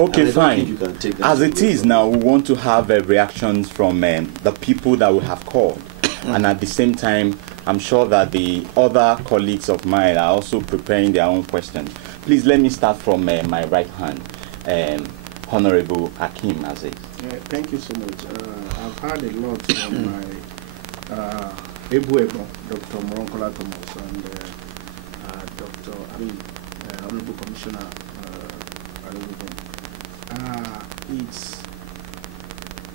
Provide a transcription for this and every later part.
Okay, fine. As it is now, we want to have reactions from the people that we have called. And at the same time, I'm sure that the other colleagues of mine are also preparing their own questions. Please let me start from my right hand, Honorable Hakeem Aziz. Thank you so much. I've heard a lot from my Ebu Dr. Moronkola Thomas and Honorable Commissioner.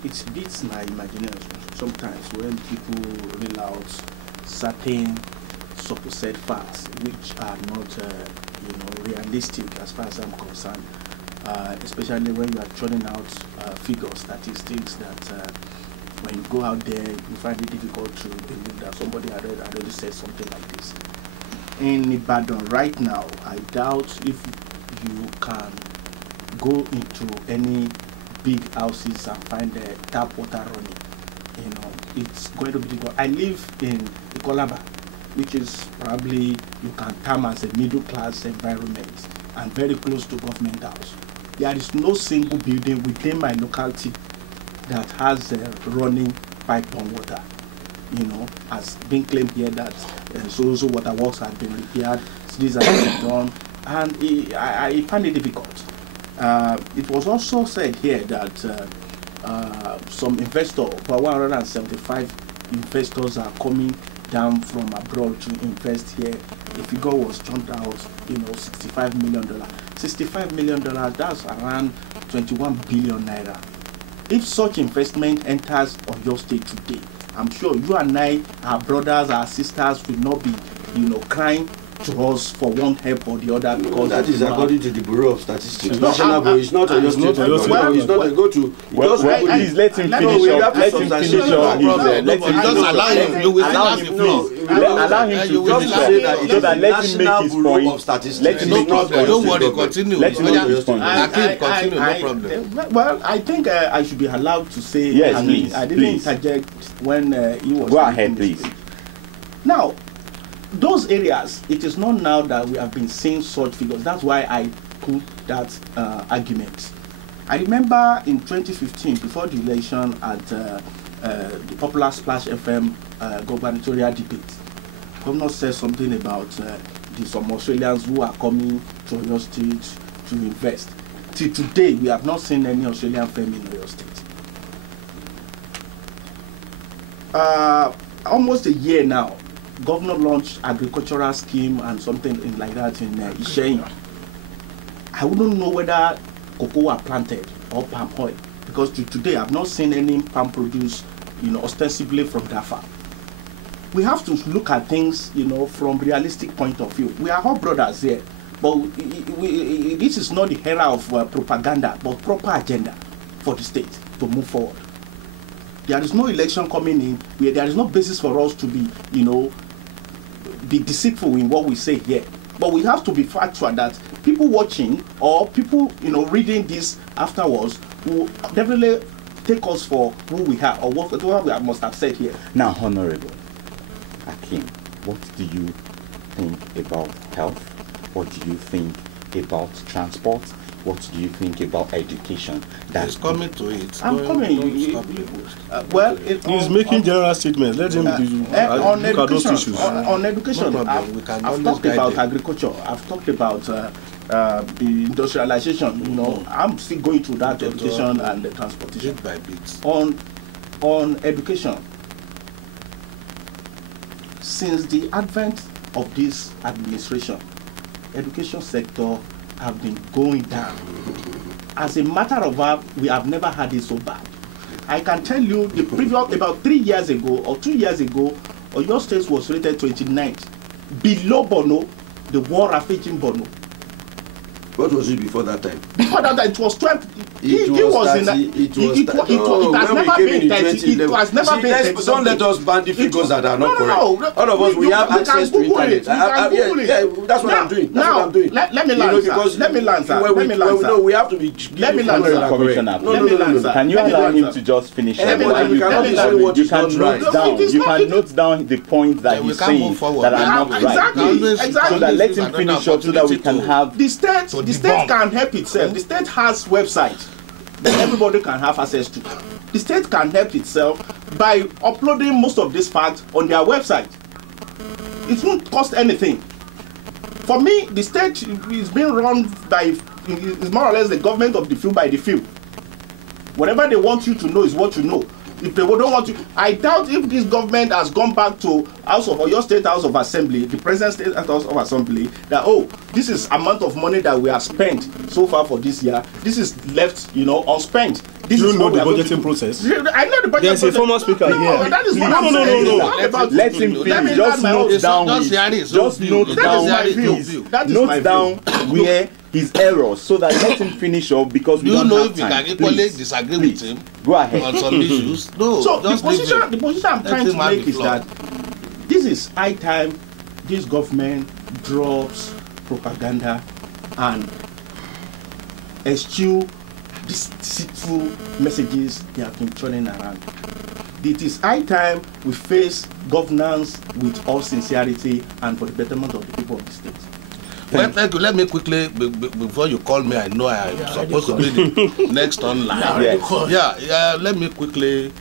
It beats my imagination sometimes when people reel out certain supposed facts which are not realistic as far as I'm concerned, especially when you are churning out figures, statistics that when you go out there you find it difficult to believe that somebody had already said something like this. In Ibadan right now, I doubt if you can go into any big houses and find the tap water running. It's going to be difficult. I live in Ikolaba, which is probably you can term as a middle class environment and very close to government house. There is no single building within my locality that has running pipe on water. As being claimed here that so water works have been repaired, cities have been done, and I find it difficult. It was also said here that some investors, about 175 investors are coming down from abroad to invest here. The figure was turned out, $65 million. $65 million, that's around 21 billion naira. If such investment enters on your state today, I'm sure you and I, our brothers, our sisters, will not be, crying to us for one help or the other, because that is according to the Bureau of Statistics. National Bureau is not on your state. It's not a go to. Please let him finish up. Let him finish up. Let him just allow him. You will allow him. Allow him to finish up so that let him make his point. Let him make his point. Don't worry. Continue. Let him make his point. Continue. No problem. Well, I think I should be allowed to say. Yes, please. I didn't interject when he was. Go ahead, please. Now, those areas, it is not now that we have been seeing such figures. That's why I put that argument. I remember in 2015, before the election at the popular Splash FM gubernatorial debate, the governor said something about some Australians who are coming to your state to invest. Till today, we have not seen any Australian firm in your state. Almost a year now, governor launched agricultural scheme and something like that in Isheyin. I wouldn't know whether cocoa are planted or palm oil, because today I've not seen any palm produce, ostensibly from that farm. We have to look at things, from realistic point of view. We are all brothers here, but this is not the era of propaganda, but proper agenda for the state to move forward. There is no election coming in where there is no basis for us to be, be deceitful in what we say here. But we have to be factual that people watching or people, reading this afterwards will definitely take us for who we are or what we must have said here. Now, Honorable Hakeem, what do you think about health? What do you think about transport? What do you think about education? That's coming to it. I'm coming. He's making general statements. Let him look at those issues. On education, No I've talked about agriculture. I've talked about the industrialization. I'm still going through that education and the transportation. Bit by bit. On education, since the advent of this administration, education sector have been going down. As a matter of fact, we have never had it so bad. I can tell you the previous, about 3 years ago or 2 years ago, Oyo State was rated 29th, below Borno, the war-ravaging Borno. What was it before that time? Before that time, it was 12. It has never been 30. It has never been 30. Don't let us ban the figures that are not correct. All of us, we have access to internet. That's what I'm doing. That's what I'm doing. Let me answer. Let me answer. No, we have to be. Let me answer. Commissioner, answer. Can you allow him to just finish? You can note down the points that he's saying that are not right. Exactly. So that let him finish up so that we can have the state. the state can help itself. The state has website that everybody can have access to. The state can help itself by uploading most of these facts on their website. It won't cost anything. For me, the state is being run by, is more or less the government of the few by the few. Whatever they want you to know is what you know. If they don't want you, I doubt if this government has gone back to your state house of assembly, the present state house of assembly, that this is amount of money that we have spent so far for this year. This is left, unspent. This you is know the budgeting process. I know the budgeting process. There's a former speaker here. That is what I'm saying. No. Let him finish. Just note down. Just note down. Note down where his errors, so that let him finish up, because we don't have time. If you can equally disagree with him go ahead on some issues, no. So the position I'm trying to make is that this is high time this government drops propaganda and eschew these deceitful messages they have been turning around. It is high time we face governance with all sincerity and for the betterment of the people of the state. Well, thank you. Let me quickly, before you call me, I know I'm supposed to be the next online. Let me quickly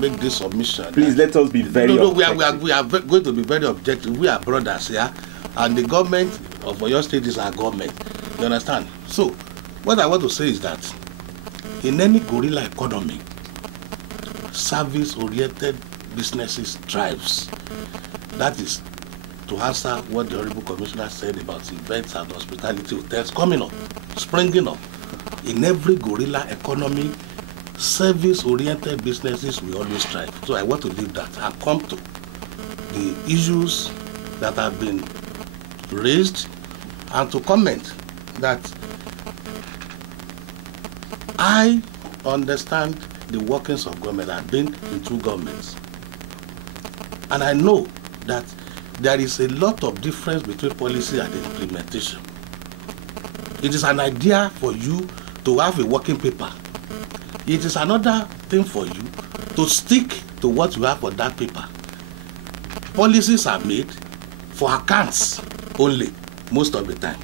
make this submission. Please let us be very objective. We are going to be very objective. We are brothers here, and the government of Oyo State is our government. You understand? So, what I want to say is that in any guerrilla economy, service-oriented businesses thrives. That is to answer what the Honorable Commissioner said about events and hospitality hotels coming up, springing up. In every guerrilla economy, service-oriented businesses will always thrive. So I want to leave that and come to the issues that have been raised, and to comment that I understand the workings of government. I've been in two governments, and I know that there is a lot of difference between policy and implementation. It is an idea for you to have a working paper. It is another thing for you to stick to what you have for that paper. Policies are made for accounts only, most of the time.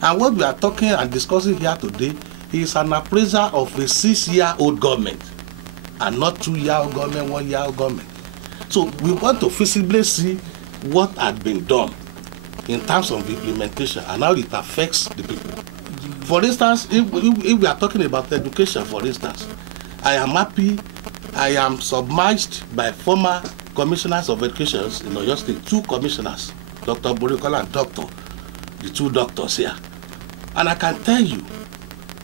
And what we are talking and discussing here today is an appraisal of a 6-year-old government, and not 2-year-old government, 1-year-old government. So we want to visibly see what had been done in terms of implementation and how it affects the people. For instance, if we are talking about education, for instance, I am happy, I am submerged by former commissioners of education in Oyo State, 2 commissioners, Dr. Borikola and the 2 doctors here. And I can tell you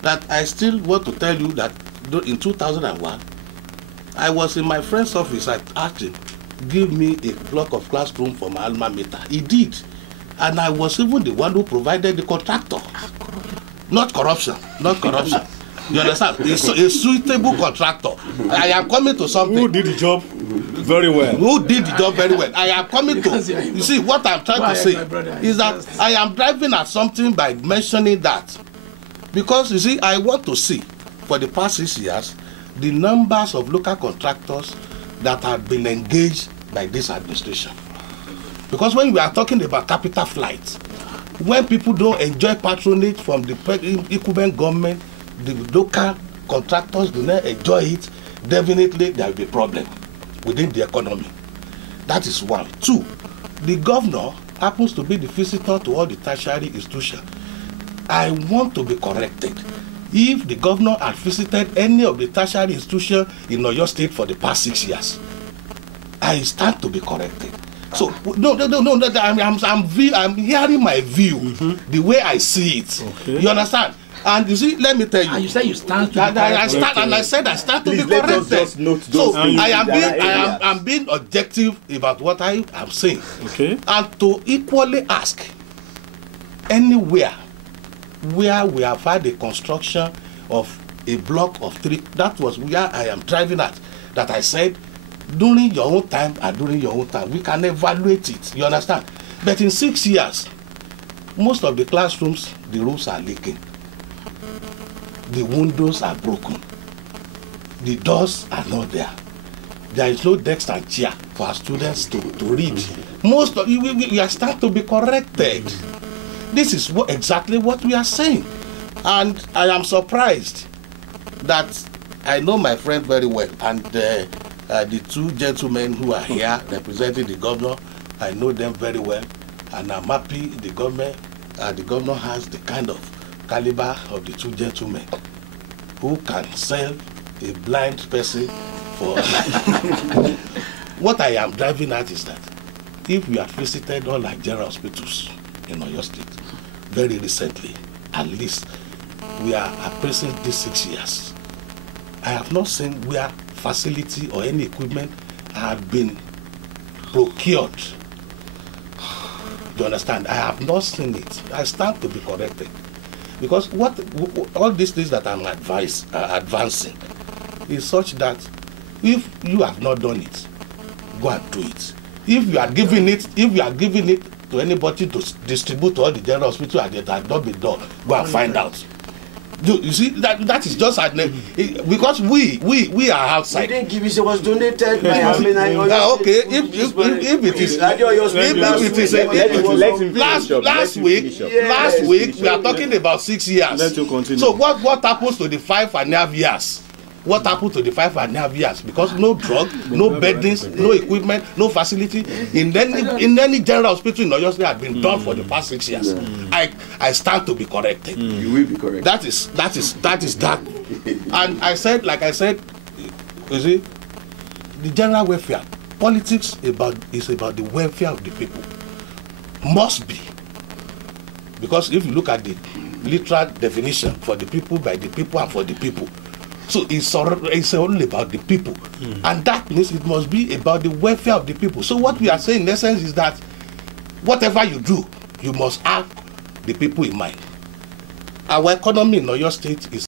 that I still want to tell you that in 2001, I was in my friend's office. I asked him, give me a block of classroom for my alma mater. He did. And I was even the one who provided the contractor. Not corruption. You understand? A suitable contractor. I am coming to something. Who did the job very well? I am coming to, you see, what I'm trying to say is that I am driving at something by mentioning that. Because, you see, I want to see, for the past 6 years, the numbers of local contractors that have been engaged by this administration. Because when we are talking about capital flights, when people don't enjoy patronage from the incumbent government, the local contractors do not enjoy it, definitely there will be a problem within the economy. That is 1. 2, the governor happens to be the visitor to all the tertiary institutions. I want to be corrected. If the governor had visited any of the tertiary institutions in Oyo State for the past 6 years, I stand to be corrected. So no, I'm hearing my view, the way I see it. Okay. You understand? And you see, let me tell you. And you say you stand to be corrected. And I said I stand to be corrected. So I am being objective about what I am saying. Okay. And to equally ask anywhere where we have had a construction of a block of 3, that was where I am driving at, that I said during your own time and during your own time we can evaluate it. You understand? But in 6 years, most of the classrooms, the roofs are leaking, the windows are broken, the doors are not there, there is no desk and chair for our students to read. Most of you are starting to be corrected. This is exactly what we are saying. And I am surprised that I know my friend very well, and the two gentlemen who are here representing the governor, I know them very well, and I'm happy the governor has the kind of caliber of the two gentlemen who can sell a blind person for. What I am driving at is that if we have visited all like general hospitals in Oyo State very recently, at least we are appraising these 6 years. I have not seen where facility or any equipment have been procured. Do you understand? I have not seen it. I stand to be corrected. Because all these things that I'm advancing is such that if you have not done it, go and do it. If you are giving it to anybody to distribute to all the general hospital and it has not been done, go and find out. You see, that is just because we are outside. You didn't give it, it was donated by okay, if it is last week we are talking about 6 years. Let you continue. So what happens to the 5.5 years? What happened to the 5.5 years? Because no drug, no beddings, no equipment, no facility in any general hospital in Oyo State had been done for the past 6 years. I stand to be corrected. You will be corrected. That is that. And I said, like I said, you see, the general welfare, politics is about the welfare of the people. Must be. Because if you look at the literal definition, for the people, by the people, and for the people. So it's only about the people. And that means it must be about the welfare of the people. So what we are saying in essence is that whatever you do, you must have the people in mind. Our economy in Oyo State is